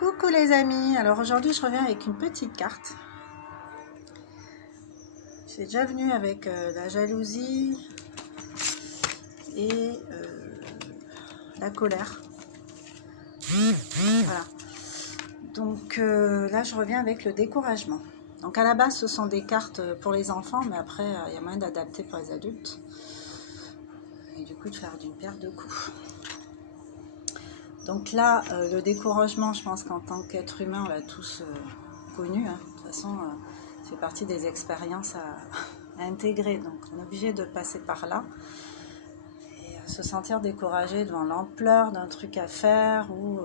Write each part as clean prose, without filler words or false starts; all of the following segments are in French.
Coucou les amis, alors aujourd'hui je reviens avec une petite carte. J'ai déjà venu avec la jalousie et la colère. Voilà. Donc là je reviens avec le découragement. Donc à la base ce sont des cartes pour les enfants, mais après il y a moyen d'adapter pour les adultes. Et du coup de faire d'une paire de coups. Donc là, le découragement, je pense qu'en tant qu'être humain, on l'a tous connu. Hein. De toute façon, ça fait partie des expériences à intégrer. Donc on est obligé de passer par là. Et se sentir découragé devant l'ampleur d'un truc à faire ou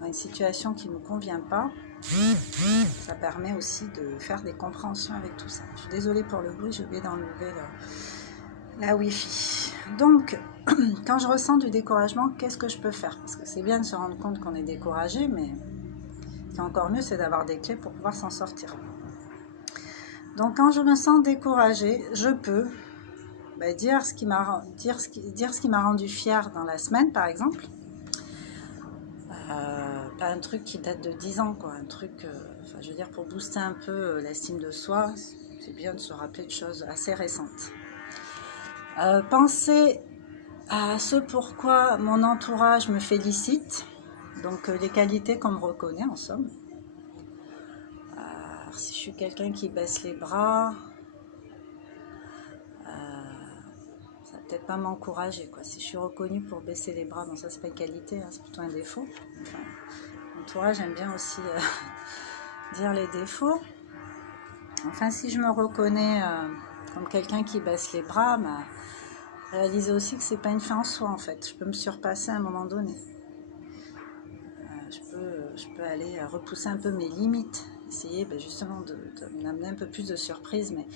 dans une situation qui ne nous convient pas, ça permet aussi de faire des compréhensions avec tout ça. Je suis désolée pour le bruit, j'ai oublié d'enlever la Wi-Fi. Donc, quand je ressens du découragement, qu'est-ce que je peux faire? Parce que c'est bien de se rendre compte qu'on est découragé, mais ce qui est encore mieux, c'est d'avoir des clés pour pouvoir s'en sortir. Donc, quand je me sens découragée, je peux dire ce qui m'a rendu fière dans la semaine, par exemple. Pas un truc qui date de 10 ans, quoi. Un truc, je veux dire, pour booster un peu l'estime de soi, c'est bien de se rappeler de choses assez récentes. Penser à ce pourquoi mon entourage me félicite, donc les qualités qu'on me reconnaît en somme. Alors, si je suis quelqu'un qui baisse les bras, ça va peut-être pas m'encourager, quoi. Si je suis reconnue pour baisser les bras, bon ça c'est pas une qualité, hein, c'est plutôt un défaut. Enfin, l'entourage aime bien aussi dire les défauts. Enfin, si je me reconnais comme quelqu'un qui baisse les bras, réaliser aussi que c'est pas une fin en soi en fait. Je peux me surpasser à un moment donné. Je peux aller repousser un peu mes limites, essayer justement de m'amener un peu plus de surprise, mais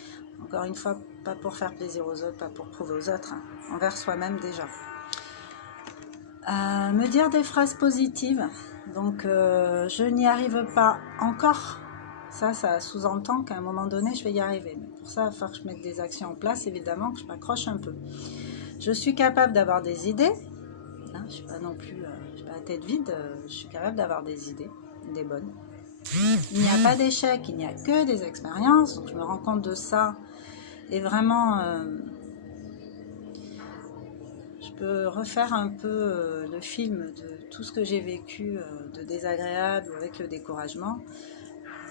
encore une fois, pas pour faire plaisir aux autres, pas pour prouver aux autres, hein, envers soi-même déjà. Me dire des phrases positives, donc je n'y arrive pas encore. Ça sous-entend qu'à un moment donné, je vais y arriver. Mais pour ça, il va falloir que je mette des actions en place, évidemment, que je m'accroche un peu. Je suis capable d'avoir des idées. Hein, je ne suis pas non plus je suis pas la tête vide. Je suis capable d'avoir des idées, des bonnes. Il n'y a pas d'échec, il n'y a que des expériences. Donc je me rends compte de ça. Et vraiment, je peux refaire un peu le film de tout ce que j'ai vécu de désagréable avec le découragement.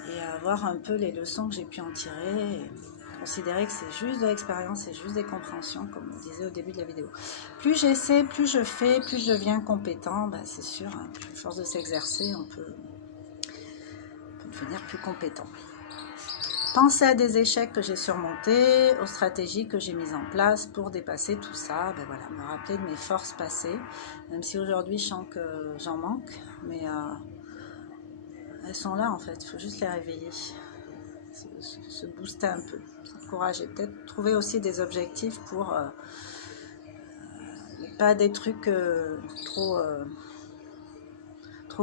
Et voir un peu les leçons que j'ai pu en tirer, et considérer que c'est juste de l'expérience, c'est juste des compréhensions, comme on disait au début de la vidéo. Plus j'essaie, plus je fais, plus je deviens compétent, c'est sûr, hein, à force de s'exercer, on peut devenir plus compétent. Penser à des échecs que j'ai surmontés, aux stratégies que j'ai mises en place pour dépasser tout ça, voilà, me rappeler de mes forces passées, même si aujourd'hui je sens que j'en manque, mais elles sont là en fait, il faut juste les réveiller, se booster un peu, s'encourager, peut-être trouver aussi des objectifs pour pas des trucs trop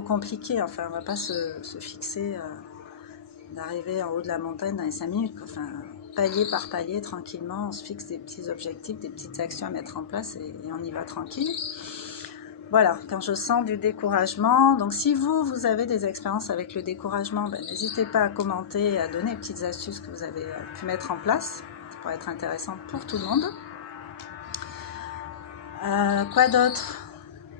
compliqués, enfin on va pas se fixer d'arriver en haut de la montagne dans les 5 minutes, enfin palier par palier, tranquillement, on se fixe des petits objectifs, des petites actions à mettre en place et on y va tranquille. Voilà, quand je sens du découragement, donc si vous avez des expériences avec le découragement, n'hésitez pas à commenter et à donner les petites astuces que vous avez pu mettre en place. Ça pourrait être intéressant pour tout le monde. Quoi d'autre?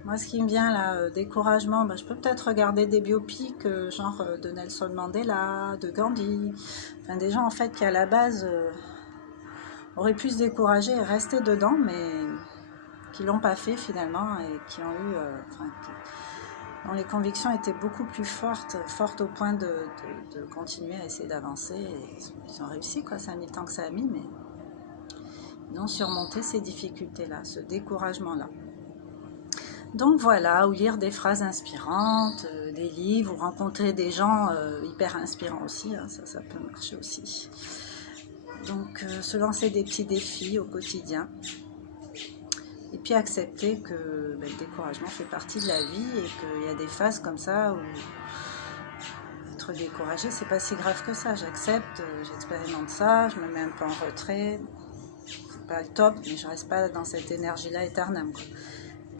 Moi, ce qui me vient là, découragement, je peux peut-être regarder des biopics, genre de Nelson Mandela, de Gandhi, enfin des gens en fait qui à la base auraient pu se décourager et rester dedans, mais qui l'ont pas fait finalement et qui ont eu, dont les convictions étaient beaucoup plus fortes au point de continuer à essayer d'avancer. Et ils ont réussi, quoi. Ça a mis le temps que ça a mis, mais ils ont surmonté ces difficultés-là, ce découragement-là. Donc voilà, ou lire des phrases inspirantes, des livres, ou rencontrer des gens hyper inspirants aussi, hein, ça peut marcher aussi. Donc se lancer des petits défis au quotidien. Et puis accepter que le découragement fait partie de la vie et qu'il y a des phases comme ça où être découragé, c'est pas si grave que ça. J'accepte, j'expérimente ça, je me mets un peu en retrait. C'est pas le top, mais je reste pas dans cette énergie-là éternelle, quoi.